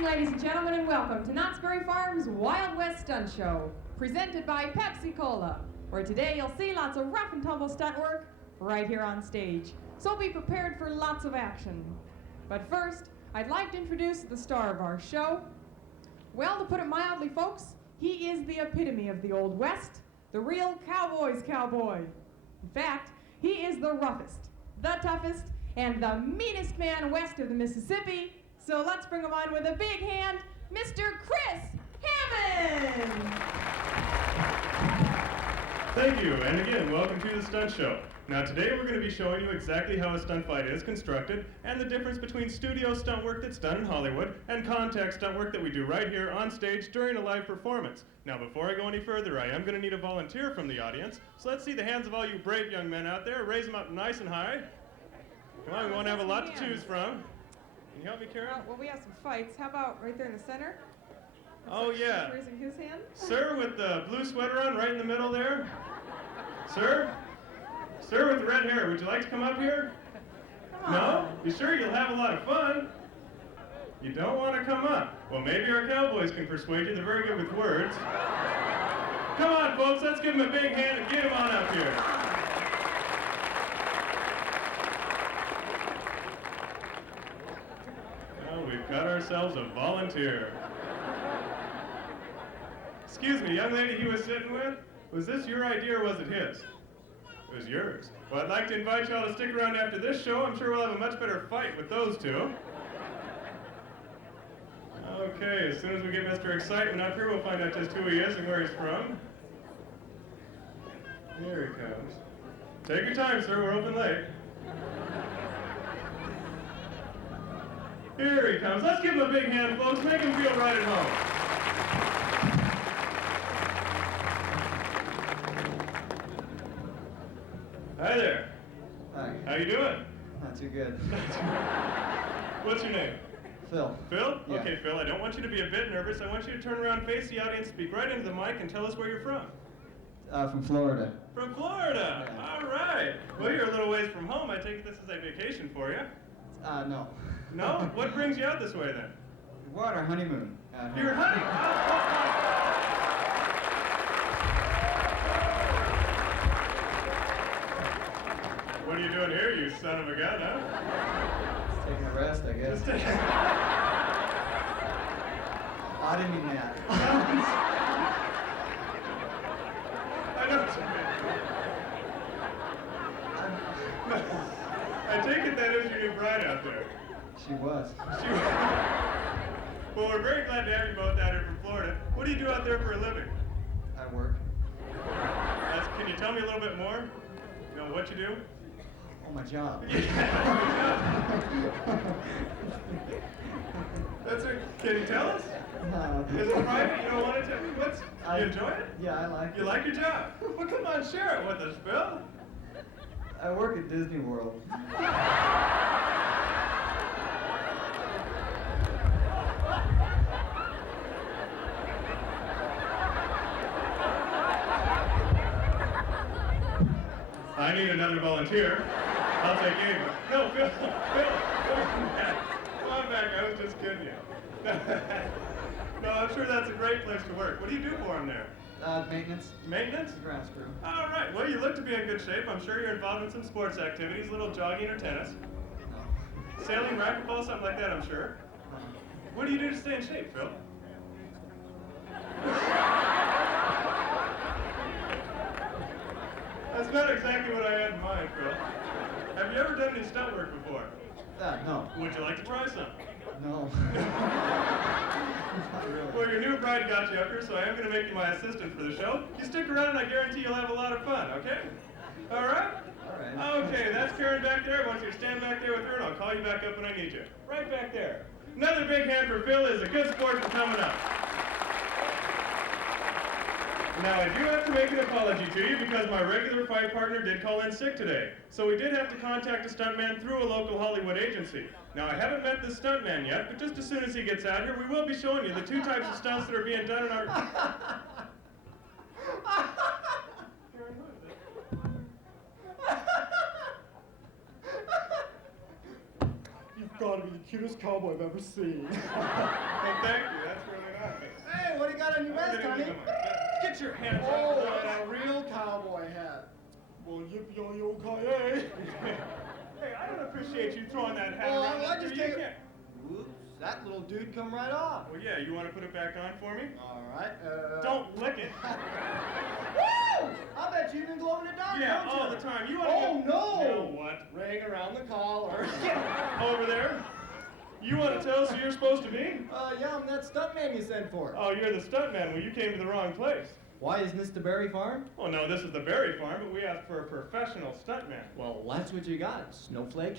morning, ladies and gentlemen, and welcome to Knott's Berry Farm's Wild West Stunt Show, presented by Pepsi-Cola, where today you'll see lots of rough and tumble stunt work right here on stage. So be prepared for lots of action. But first, I'd like to introduce the star of our show. Well, to put it mildly, folks, he is the epitome of the Old West, the real cowboy's cowboy. In fact, he is the roughest, the toughest, and the meanest man west of the Mississippi. So let's bring him on with a big hand, Mr. Chris Hammond! Thank you, and again, welcome to the Stunt Show. Now today we're going to be showing you exactly how a stunt fight is constructed and the difference between studio stunt work that's done in Hollywood and contact stunt work that we do right here on stage during a live performance. Now before I go any further, I am going to need a volunteer from the audience. So let's see the hands of all you brave young men out there. Raise them up nice and high. Come on, we want to have a lot to choose from. Can you help me, Karen? Well, we have some fights. How about right there in the center? Oh, yeah. Raising his hand. Sir with the blue sweater on right in the middle there. Sir? Sir with the red hair, would you like to come up here? No? You sure you'll have a lot of fun? You don't want to come up? Well, maybe our cowboys can persuade you. They're very good with words. Come on, folks, let's give them a big hand and get them on up here. Well, we've got ourselves a volunteer. Excuse me, young lady he was sitting with, was this your idea or was it his? It was yours. Well, I'd like to invite y'all to stick around after this show. I'm sure we'll have a much better fight with those two. Okay, as soon as we get Mr. Excitement up here, we'll find out just who he is and where he's from. Here he comes. Take your time, sir, we're open late. Here he comes. Let's give him a big hand, folks. Make him feel right at home. Hi there. Hi. How you doing? Not too good. What's your name? Phil. Phil? Yeah. Okay, Phil, I don't want you to be a bit nervous. I want you to turn around, face the audience, speak right into the mic, and tell us where you're from. From Florida. From Florida? Yeah. All right. Well, you're a little ways from home. I take it this is a vacation for you. No. No? What brings you out this way, then? We're on our honeymoon. You're hunting? What are you doing here, you son of a gun, huh? Just taking a rest, I guess. Just taking... I didn't mean that. I know what you mean. I take it that is your new bride out there. She was. Well, we're very glad to have you both out here from Florida. What do you do out there for a living? I work. Can you tell me a little bit more? You know what you do? Oh, my job. That's it. Can you tell us? No. Is it private? You don't want to tell me? You enjoy it? Yeah, I like You it. like your job? Well, come on, share it with us, Bill. I work at Disney World. I need another volunteer. I'll take anyone. No, Phil, come on back. I was just kidding you. No, I'm sure that's a great place to work. What do you do for him there? Maintenance. Maintenance? Ground crew. All right. Well, you look to be in good shape. I'm sure you're involved in some sports activities, a little jogging or tennis. No. Sailing, racquetball, something like that, I'm sure. What do you do to stay in shape, Phil? That's not exactly what I had in mind, Phil. Have you ever done any stunt work before? No. Would you like to try some? No. Not really. Well, your new bride got you up here, so I am going to make you my assistant for the show. You stick around and I guarantee you'll have a lot of fun, okay? All right? All right. Okay, that's Karen back there. I want you to stand back there with her and I'll call you back up when I need you. Right back there. Another big hand for Phil is a good sport for coming up. Now, I do have to make an apology to you because my regular fight partner did call in sick today. So we did have to contact a stuntman through a local Hollywood agency. Now, I haven't met this stuntman yet, but just as soon as he gets out here, we will be showing you the two types of stunts that are being done in our... You've got to be cutest cowboy I've ever seen. Well, thank you. That's really nice. Hey, what do you got on your vest, honey? Get your hands Oh, off that's a real cowboy hat. Well, yippee-yo-yo-ki-yay. Hey, I don't appreciate you throwing that hat Oh, around. I just You take can't. Whoops, that little dude come right off. Well, yeah, you want to put it back on for me? All right. Don't lick it. Woo! I bet you even glow in the dark, Yeah, don't you? all the time. You want Oh, to no! Now what? Ring around the collar. Over there? You want to tell us who you're supposed to be? Yeah, I'm that stunt man you sent for. Oh, you're the stunt man. Well, you came to the wrong place. Why, isn't this the Berry Farm? Well, no, this is the berry farm, but we asked for a professional stunt man. Well, that's what you got, Snowflake.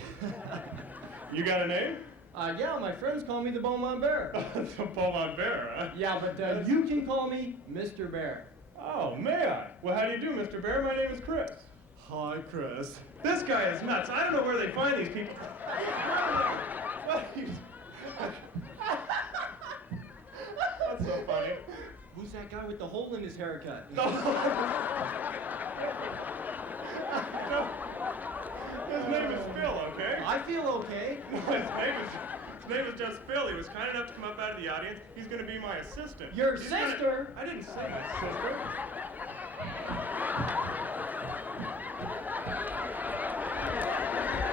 You got a name? Yeah, my friends call me the Beaumont Bear. The Beaumont Bear, huh? Yeah, but you can call me Mr. Bear. Oh, may I? Well, how do you do, Mr. Bear? My name is Chris. Hi, Chris. This guy is nuts. I don't know where they find these people. What are you... That's so funny. Who's that guy with the hole in his haircut? No. No. His name is Phil, okay? I feel okay. No, his name is just Phil. He was kind enough to come up out of the audience. He's going to be my assistant. Your He's gonna- sister? I didn't say my sister.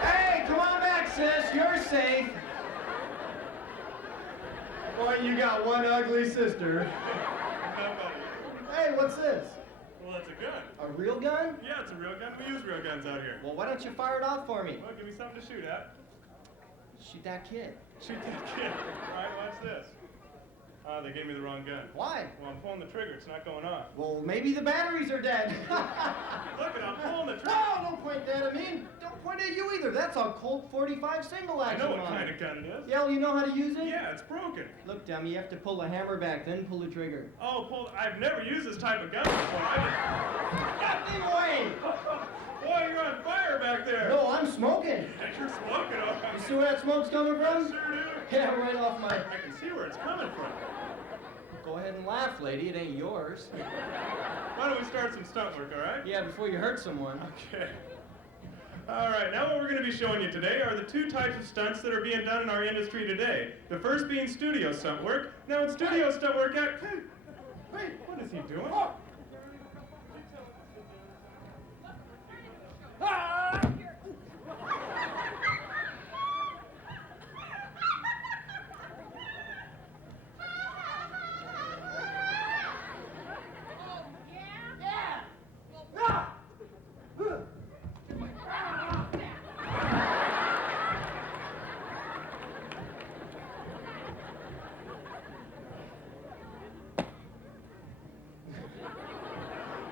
Hey, come on back, sis. You're safe. Boy, you got one ugly sister. How about you? Hey, what's this? Well, that's a gun. A real gun? Yeah, it's a real gun. We use real guns out here. Well, why don't you fire it off for me? Well, give me something to shoot at. Shoot that kid. Shoot that kid. All right, watch this. They gave me the wrong gun. Why? Well, I'm pulling the trigger. It's not going off. Well, maybe the batteries are dead. Look it, I'm pulling the trigger. Oh, don't point that at me. Don't point at you either. That's a Colt 45 single I action know what on kind it. of gun it is. Yeah, well, you know how to use it? Yeah, it's broken. Look, dummy, you have to pull the hammer back, then pull the trigger. Oh, I've never used this type of gun before. Get me away! Boy, you're on fire back there. No, I'm smoking. You're smoking. You see where that smoke's coming from? Sure do. Yeah, right off my... I can see where it's coming from. Go ahead and laugh, lady. It ain't yours. Why don't we start some stunt work, all right? Yeah, before you hurt someone. Okay. All right, now what we're going to be showing you today are the two types of stunts that are being done in our industry today. The first being studio stunt work. Now, in studio stunt work, hey, what is he doing?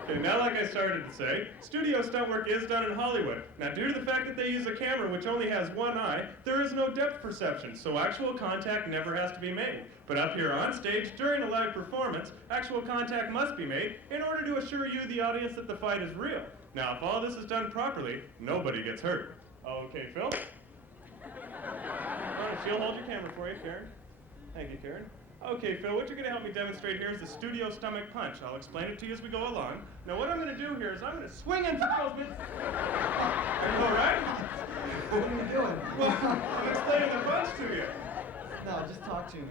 Okay, now like I started to say, studio stunt work is done in Hollywood. Now due to the fact that they use a camera which only has one eye, there is no depth perception, so actual contact never has to be made. But up here on stage, during a live performance, actual contact must be made in order to assure you, the audience, that the fight is real. Now if all this is done properly, nobody gets hurt. Okay, Phil? All right, she'll hold your camera for you, Karen. Thank you, Karen. Okay, Phil, what you're going to help me demonstrate here is the studio stomach punch. I'll explain it to you as we go along. Now, what I'm going to do here is I'm going to swing in for Phil's mid... Are you all right? What are you doing? Well, I'm explaining the punch to you. No, just talk to me.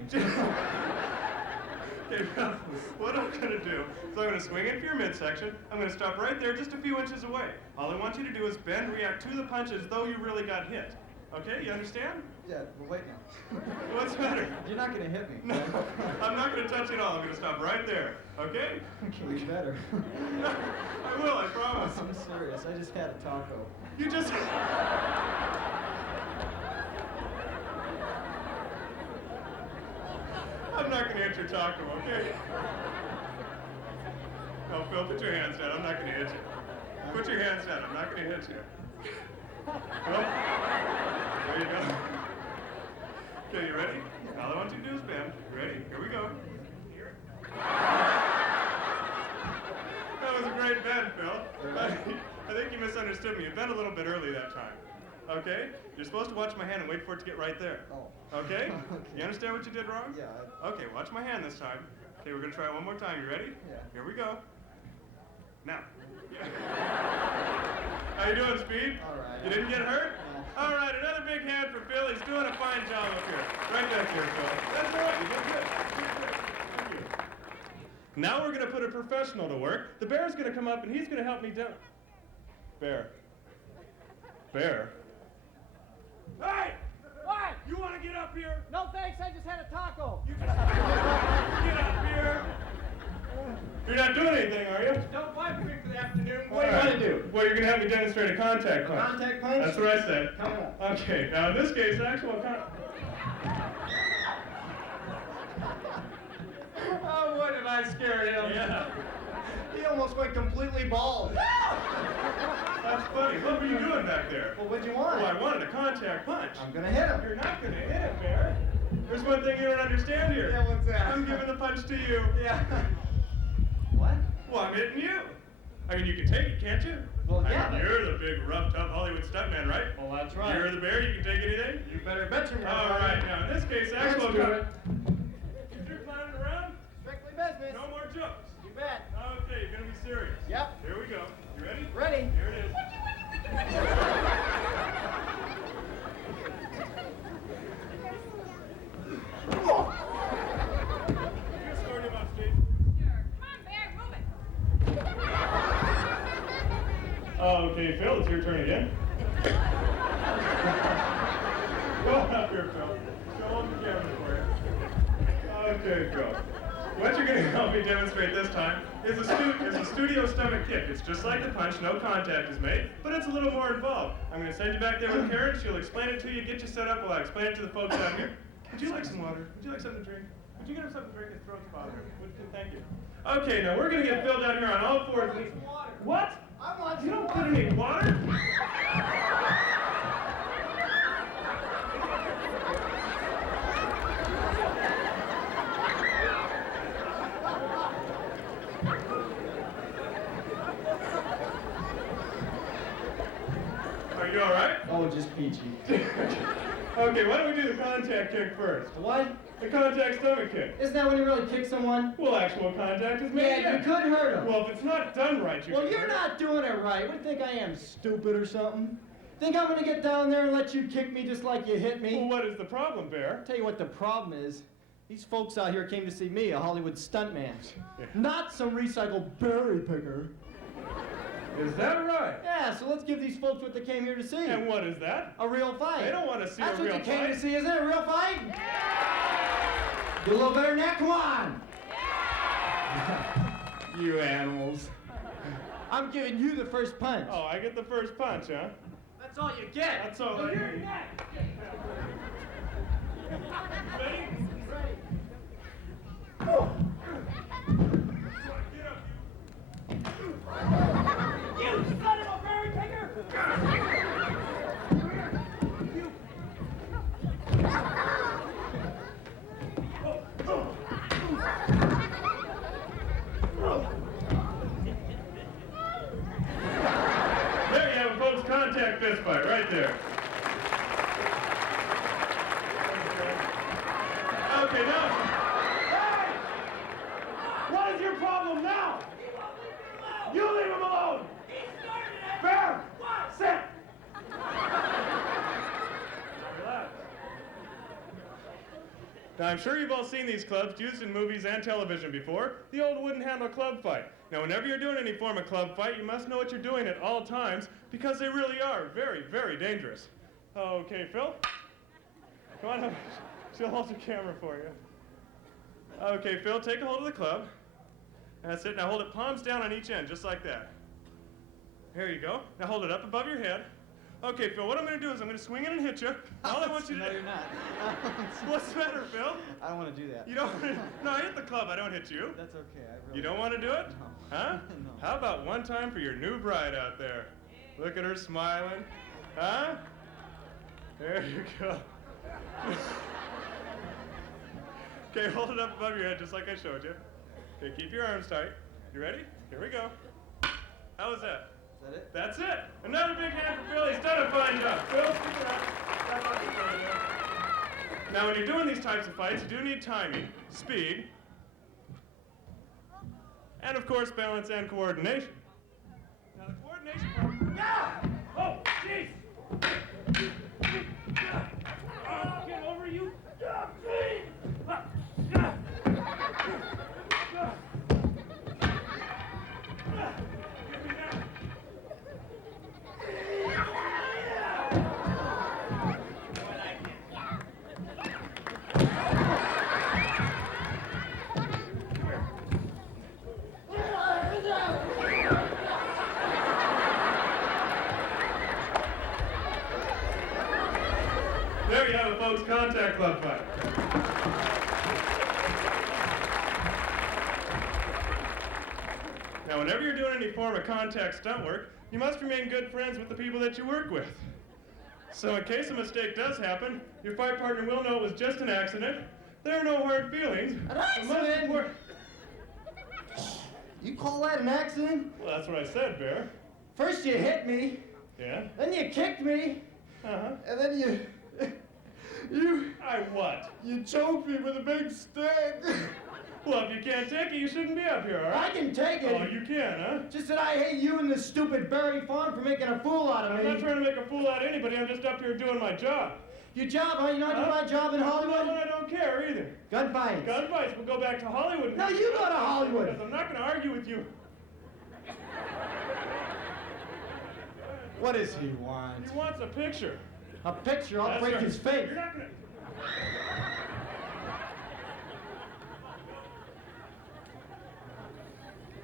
Okay, Phil, what I'm going to do is I'm going to swing in for your midsection. I'm going to stop right there just a few inches away. All I want you to do is bend, react to the punch as though you really got hit. Okay, you understand? Yeah, well, wait now. What's the matter? You're not gonna hit me. No, I'm not going to touch it all. I'm going to stop right there. Okay? Okay, you better. I will, I promise. I'm serious. I just had a taco. You just... I'm not going to hit your taco, okay? No, Phil, put your hands down. I'm not going to hit you. Put your hands down. I'm not going to hit you. Well, there you go. Okay, you ready? All I want you to do is bend. You ready? Here we go. That was a great bend, Phil. I think you misunderstood me. You bent a little bit early that time. Okay? You're supposed to watch my hand and wait for it to get right there. Oh. Okay? Okay. You understand what you did wrong? Yeah. Okay, watch my hand this time. Okay, we're gonna try it one more time. You ready? Yeah. Here we go. Now. How you doing, Speed? All right. You didn't get hurt? No. All right, another big hand for Phil. He's doing a fine job up here. Right back here, Phil. That's all right. You did good. Thank you. Now we're going to put a professional to work. The bear's going to come up, and he's going to help me down. Bear. Bear. Hey! What? You want to get up here? No thanks, I just had a taco. You just get up here. You're not doing anything, are you? Don't wipe me for the afternoon. All What do you right. want to do? Well, you're going to have me demonstrate a contact punch. Contact punch? That's what I said. Come on. Okay, now in this case, actual Oh, what did I scare him? Yeah. He almost went completely bald. That's funny. What were you doing back there? Well, what'd you want? Well, I wanted a contact punch. I'm gonna hit him. You're not going to hit it, Bear. There's one thing you don't understand here. Yeah, what's that? I'm giving the punch to you. Yeah. What? Well, I'm hitting you. I mean, you can take it, can't you? Well, I yeah, mean, but- you're the big, rough, tough Hollywood stuntman, right? Well, that's right. You're the bear, you can take anything? You better bet you're All right, now in this case, Let's actual do it. If you're clowning around, Strictly business. no more jokes. You bet. Okay, you're gonna be serious. Yep. Here we go. You ready? Ready. Here it is. You a story about stage? Come on, Bear, move it. Oh, okay, Phil, it's your turn again. Go on up here, Phil. Show them the camera for you. Okay, Phil. What you're going to help me demonstrate this time is a studio stomach kick. It's just like the punch, no contact is made, but it's a little more involved. I'm going to send you back there with Karen. She'll explain it to you, get you set up while I explain it to the folks out here. Would you like some water? Would you like something to drink? Would you get him something to drink? His throat's bothering him. Thank you. Okay, now we're going to get Phil down here on all fours. What? I want You some don't water. put any water? Are you all right? Oh, just peachy. Okay, why don't we do the contact kick first? What? The contact stomach kick. Isn't that when you really kick someone? Well, actual contact is made. Yeah, you could hurt him. Well, if it's not done right, you Well, can you're hurt. not doing it right. What do you think I am, stupid or something? Think I'm gonna get down there and let you kick me just like you hit me? Well, what is the problem, Bear? Tell you what the problem is. These folks out here came to see me, a Hollywood stuntman. Yeah. Not some recycled berry picker. Is that right? Yeah, so let's give these folks what they came here to see. And what is that? A real fight. They don't want to see That's a real what you came fight. to see, isn't it? A real fight? Yeah! Do a little better than that, come on! Yeah! You animals. I'm giving you the first punch. Oh, I get the first punch, huh? That's all you get. That's all I You're need. next. Ready? Ready. Get up, You son of a berry picker! There you have it, folks. Contact fist fight right there. Okay, now. Hey! What is your problem now? You leave him alone! Bear! Sit! Relax. Now, I'm sure you've all seen these clubs used in movies and television before. The old wooden handle club fight. Now, whenever you're doing any form of club fight, you must know what you're doing at all times because they really are very, very dangerous. Okay, Phil? Come on up. She'll hold the camera for you. Okay, Phil, take a hold of the club. That's it. Now hold it palms down on each end, just like that. There you go. Now hold it up above your head. Okay, Phil, what I'm going to do is I'm going to swing it and hit you. All I want you to No, do... you're not. What's the matter, Phil? I don't want to do that. You don't... No, I hit the club. I don't hit you. That's okay. I really You don't want to do it? No. Huh? No. How about one time for your new bride out there? Look at her smiling. Huh? There you go. Okay, hold it up above your head just like I showed you. Okay, keep your arms tight. You ready? Here we go. How was that? Is that it? That's it. Another big hand for Phil. He's done a fine job. Phil, stick it up. That's what you're doing there. Now, when you're doing these types of fights, you do need timing, speed, and of course, balance and coordination. Now, the coordination part. Yeah! Oh, jeez! Get over you. There you have it, folks. Contact club fight. Now, whenever you're doing any form of contact stunt work, you must remain good friends with the people that you work with. So in case a mistake does happen, your fight partner will know it was just an accident. There are no hard feelings. An accident? You call that an accident? Well, that's what I said, Bear. First you hit me, Yeah? then you kicked me, Uh-huh. and then you I what? choked me with a big stick. Well, if you can't take it, you shouldn't be up here, all I right? can take it. Oh, you can, huh? Just that I hate you and this stupid Barry Fawn for making a fool out of I'm me. not trying to make a fool out of anybody. I'm just up here doing my job. Your job, huh? You know how to do Huh? my job in Well, Hollywood? I don't care either. Gunfights. Gunfights, we'll go back to Hollywood. No, you go to Hollywood. Because I'm not going to argue with you. What does he want? He wants a picture. A picture? I'll That's break right. his face. You're not going to...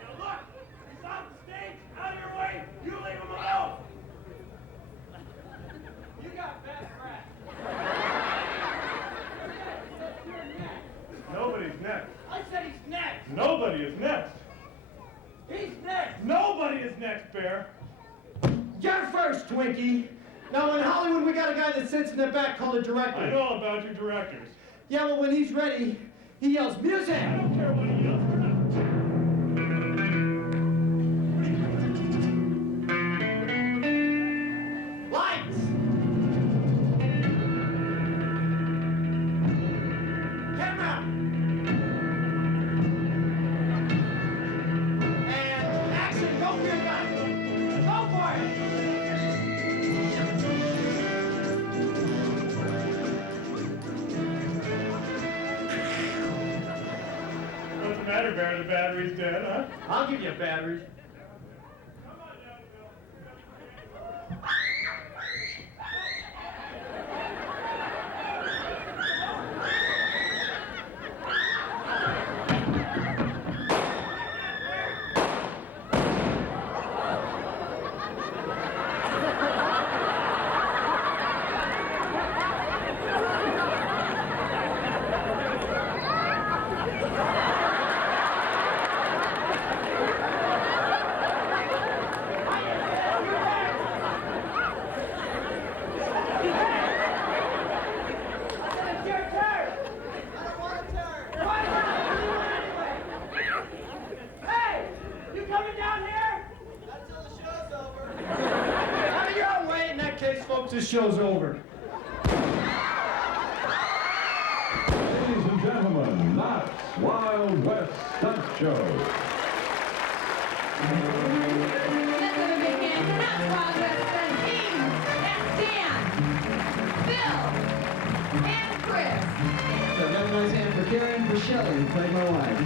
Now look, he's off the stage, out of your way. You leave him alone. You got bad breath. Nobody's next. I said he's next. Nobody is next. He's next. Nobody is next, Bear. You're first, Twinkie. Now, in Hollywood, we got a guy that sits in the back called a director. I know all about your directors. Yeah, well, when he's ready, he yells, music! I don't care what he yells. We're not... Lights! Camera! And action! Go for your gun! Go for it! What's the matter, Bear? The battery's dead, huh? I'll give you a battery. It's your turn. I don't want a turn. Why not? You anyway. Hey, you coming down here? Not until the show's over. Out of your own way. In that case, folks, this show's over. Ladies and gentlemen, Knott's Wild West Stunt Show. Let's have a big hand for Knott's Wild West Stunt team. That's Dan, Bill, and Chris. So another nice hand for Karen and for Shelley, who played my wife.